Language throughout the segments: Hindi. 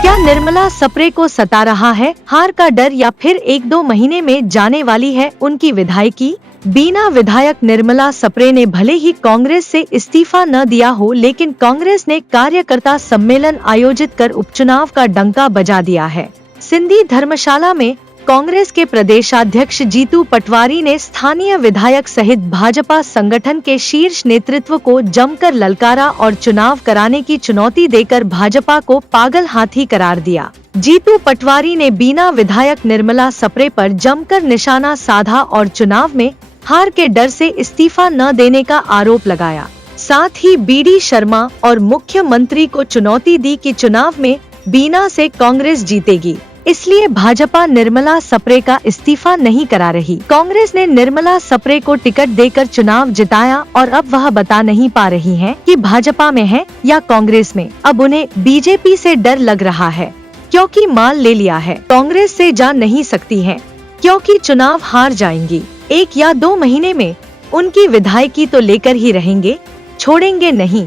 क्या निर्मला सप्रे को सता रहा है हार का डर या फिर 1-2 महीने में जाने वाली है उनकी विधायकी? बीना विधायक निर्मला सप्रे ने भले ही कांग्रेस से इस्तीफा न दिया हो, लेकिन कांग्रेस ने कार्यकर्ता सम्मेलन आयोजित कर उपचुनाव का डंका बजा दिया है। सिंधी धर्मशाला में कांग्रेस के प्रदेशाध्यक्ष जीतू पटवारी ने स्थानीय विधायक सहित भाजपा संगठन के शीर्ष नेतृत्व को जमकर ललकारा और चुनाव कराने की चुनौती देकर भाजपा को पागल हाथी करार दिया। जीतू पटवारी ने बीना विधायक निर्मला सप्रे पर जमकर निशाना साधा और चुनाव में हार के डर से इस्तीफा न देने का आरोप लगाया। साथ ही बीडी शर्मा और मुख्यमंत्री को चुनौती दी कि चुनाव में बीना से कांग्रेस जीतेगी, इसलिए भाजपा निर्मला सप्रे का इस्तीफा नहीं करा रही। कांग्रेस ने निर्मला सप्रे को टिकट देकर चुनाव जिताया और अब वह बता नहीं पा रही हैं कि भाजपा में है या कांग्रेस में। अब उन्हें बीजेपी से डर लग रहा है क्योंकि माल ले लिया है। कांग्रेस से जा नहीं सकती हैं क्योंकि चुनाव हार जाएंगी। 1 या 2 महीने में उनकी विधायकी तो लेकर ही रहेंगे, छोड़ेंगे नहीं,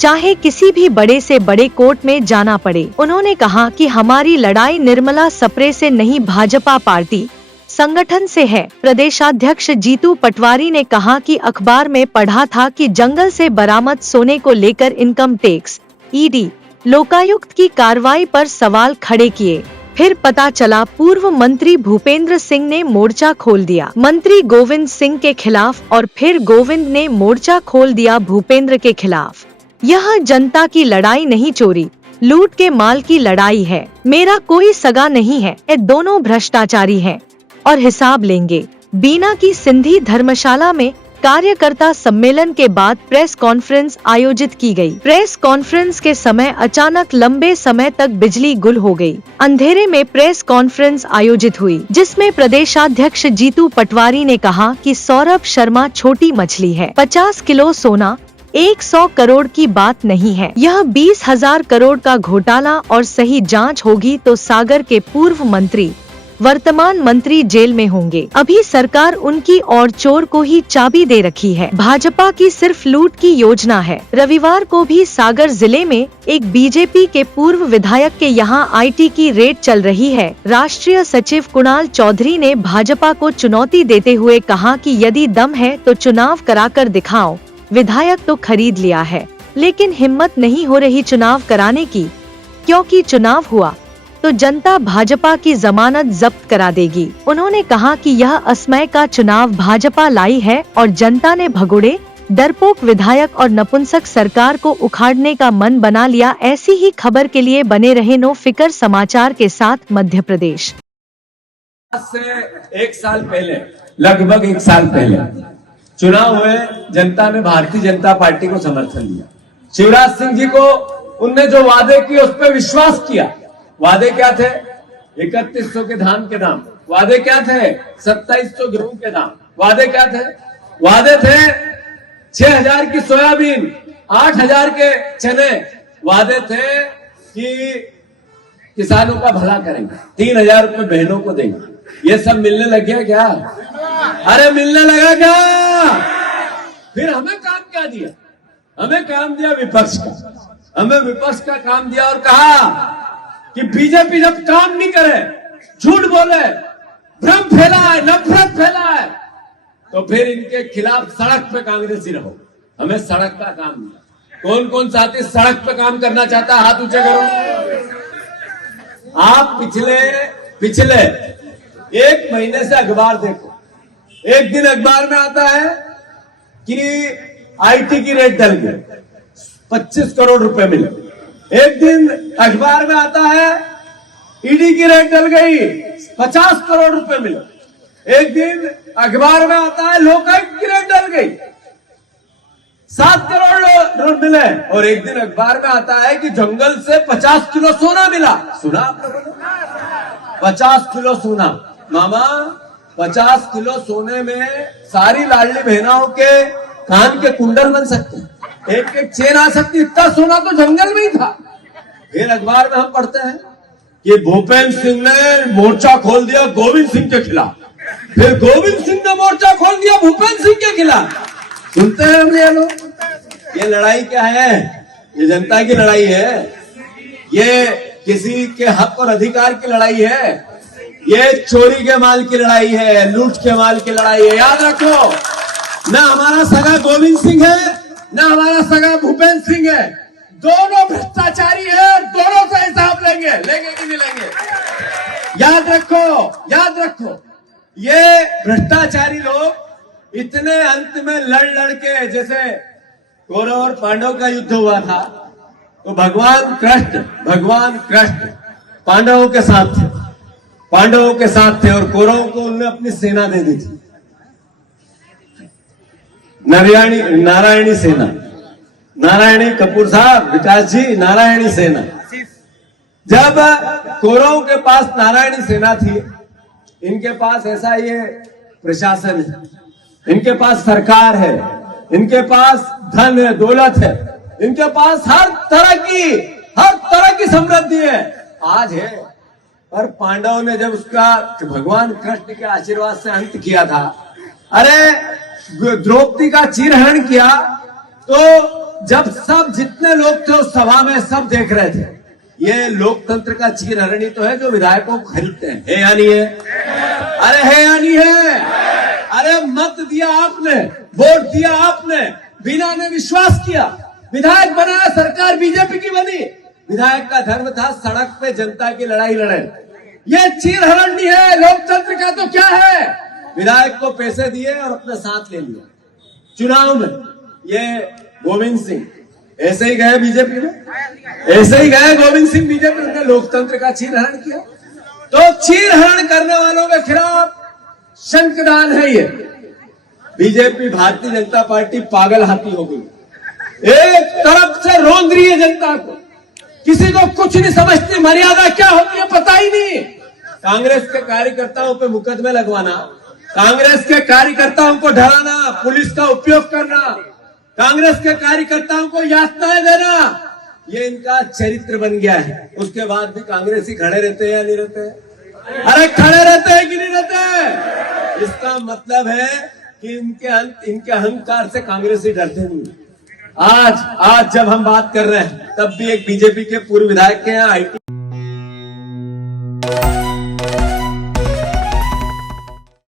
चाहे किसी भी बड़े से बड़े कोर्ट में जाना पड़े। उन्होंने कहा कि हमारी लड़ाई निर्मला सप्रे से नहीं, भाजपा पार्टी संगठन से है। प्रदेशाध्यक्ष जीतू पटवारी ने कहा कि अखबार में पढ़ा था कि जंगल से बरामद सोने को लेकर इनकम टैक्स, ईडी, लोकायुक्त की कार्रवाई पर सवाल खड़े किए। फिर पता चला पूर्व मंत्री भूपेंद्र सिंह ने मोर्चा खोल दिया मंत्री गोविंद सिंह के खिलाफ, और फिर गोविंद ने मोर्चा खोल दिया भूपेंद्र के खिलाफ। यह जनता की लड़ाई नहीं, चोरी लूट के माल की लड़ाई है। मेरा कोई सगा नहीं है, ये दोनों भ्रष्टाचारी हैं और हिसाब लेंगे। बीना की सिंधी धर्मशाला में कार्यकर्ता सम्मेलन के बाद प्रेस कॉन्फ्रेंस आयोजित की गई। प्रेस कॉन्फ्रेंस के समय अचानक लंबे समय तक बिजली गुल हो गई। अंधेरे में प्रेस कॉन्फ्रेंस आयोजित हुई, जिसमें प्रदेशाध्यक्ष जीतू पटवारी ने कहा कि सौरभ शर्मा छोटी मछली है। 50 किलो सोना 100 करोड़ की बात नहीं है, यह 20,000 करोड़ का घोटाला, और सही जांच होगी तो सागर के पूर्व मंत्री वर्तमान मंत्री जेल में होंगे। अभी सरकार उनकी और चोर को ही चाबी दे रखी है। भाजपा की सिर्फ लूट की योजना है। रविवार को भी सागर जिले में एक बीजेपी के पूर्व विधायक के यहाँ आईटी की रेड चल रही है। राष्ट्रीय सचिव कुणाल चौधरी ने भाजपा को चुनौती देते हुए कहा कि यदि दम है तो चुनाव कराकर दिखाओ। विधायक तो खरीद लिया है, लेकिन हिम्मत नहीं हो रही चुनाव कराने की, क्योंकि चुनाव हुआ तो जनता भाजपा की जमानत जब्त करा देगी। उन्होंने कहा कि यह असमय का चुनाव भाजपा लाई है और जनता ने भगोड़े, डरपोक विधायक और नपुंसक सरकार को उखाड़ने का मन बना लिया। ऐसी ही खबर के लिए बने रहे नो फिकर समाचार के साथ। मध्य प्रदेश से 1 साल पहले, लगभग 1 साल पहले चुनाव हुए, जनता ने भारतीय जनता पार्टी को समर्थन दिया। शिवराज सिंह जी को उनने जो वादे किए उस पर विश्वास किया। वादे क्या थे? 3100 के धान के दाम। वादे क्या थे? 2700 गेहूं के दाम। वादे क्या थे? वादे थे 6000 की सोयाबीन, 8000 के चने। वादे थे कि किसानों का भला करेंगे, 3000 रुपए बहनों को देंगे। ये सब मिलने लग गया क्या? अरे मिलने लगा क्या? फिर हमें काम क्या दिया? हमें काम दिया विपक्ष का। हमें विपक्ष का काम दिया और कहा कि बीजेपी जब काम नहीं करे, झूठ बोले, भ्रम फैलाए, नफरत फैलाए, तो फिर इनके खिलाफ सड़क पे कांग्रेसी रहो। हमें सड़क का काम दिया। कौन कौन साथी सड़क पे काम करना चाहता है? हाथ ऊंचे करो। आप पिछले 1 महीने से अखबार देखो। एक दिन अखबार में आता है कि आईटी की रेट डल गई, 25 करोड़ रुपए मिले। एक दिन अखबार में आता है ईडी की रेट डल गई, 50 करोड़ रुपए मिले। एक दिन अखबार में आता है लोकायुक्त की रेट डल गई, 7 करोड़ मिले। और एक दिन अखबार में आता है कि जंगल से 50 किलो सोना मिला। सुना आप लोगों ने? 50 किलो सोना। मामा, 50 किलो सोने में सारी लाडली बहनाओं के कान के कुंडल बन सकते हैं, एक चेन आ सकती। इतना सोना तो जंगल में ही था। फिर अखबार में हम पढ़ते हैं कि भूपेंद्र सिंह ने मोर्चा खोल दिया गोविंद सिंह के खिलाफ। फिर गोविंद सिंह ने मोर्चा खोल दिया भूपेंद्र सिंह के खिलाफ। सुनते हैं हम ये लोग? ये लड़ाई क्या है? ये जनता की लड़ाई है, ये किसी के हक और अधिकार की लड़ाई है, ये चोरी के माल की लड़ाई है, लूट के माल की लड़ाई है। याद रखो, ना हमारा सगा गोविंद सिंह है, ना हमारा सगा भूपेंद्र सिंह है, दोनों भ्रष्टाचारी है, दोनों से हिसाब लेंगे कि नहीं लेंगे। याद रखो, ये भ्रष्टाचारी लोग इतने अंत में लड़ के, जैसे कौरव और पांडव का युद्ध हुआ था, तो भगवान कृष्ण पांडवों के साथ थे और कौरवों को उन्होंने अपनी सेना दे दी थी, नारायणी सेना। नारायणी कपूर साहब, विकास जी, नारायणी सेना। जब कौरवों के पास नारायणी सेना थी, इनके पास ऐसा ये प्रशासन है, इनके पास सरकार है, इनके पास धन है, दौलत है, इनके पास हर तरह की समृद्धि है, आज है। पर पांडवों ने जब उसका भगवान कृष्ण के आशीर्वाद से अंत किया था, अरे द्रौपदी का चीरहरण किया, तो जब सब जितने लोग थे उस सभा में सब देख रहे थे, ये लोकतंत्र का चीरहरण ही तो है जो विधायकों को खरीदते हैं, है या नहीं है? अरे है या नहीं है? अरे मत दिया आपने, वोट दिया आपने, बीना ने विश्वास किया, विधायक बनाया, सरकार बीजेपी की बनी। विधायक का धर्म था सड़क पे जनता की लड़ाई लड़े। ये चीरहरण नहीं है, लोकतंत्र का तो क्या है? विधायक को पैसे दिए और अपने साथ ले लिया चुनाव में। ये गोविंद सिंह ऐसे ही गए बीजेपी में, ऐसे ही गए गोविंद सिंह बीजेपी, उन्होंने लोकतंत्र का चीरहरण किया। तो चीरहरण करने वालों के खिलाफ शंखनाद है ये। बीजेपी, भारतीय जनता पार्टी पागल हाथी हो गई, एक तरफ से रोंद रही है जनता को, किसी को कुछ नहीं समझती, मर्यादा क्या होती है पता ही नहीं। कांग्रेस के कार्यकर्ताओं पे मुकदमे लगवाना, कांग्रेस के कार्यकर्ताओं को डराना, पुलिस का उपयोग करना, कांग्रेस के कार्यकर्ताओं को यातनाएं देना, ये इनका चरित्र बन गया है। उसके बाद भी कांग्रेसी खड़े रहते हैं या नहीं रहते हैं? अरे खड़े रहते हैं कि नहीं रहते हैं? इसका मतलब है कि इनके अहंकार से कांग्रेसी डरते नहीं। आज जब हम बात कर रहे हैं, तब भी एक बीजेपी के पूर्व विधायक के यहाँ IT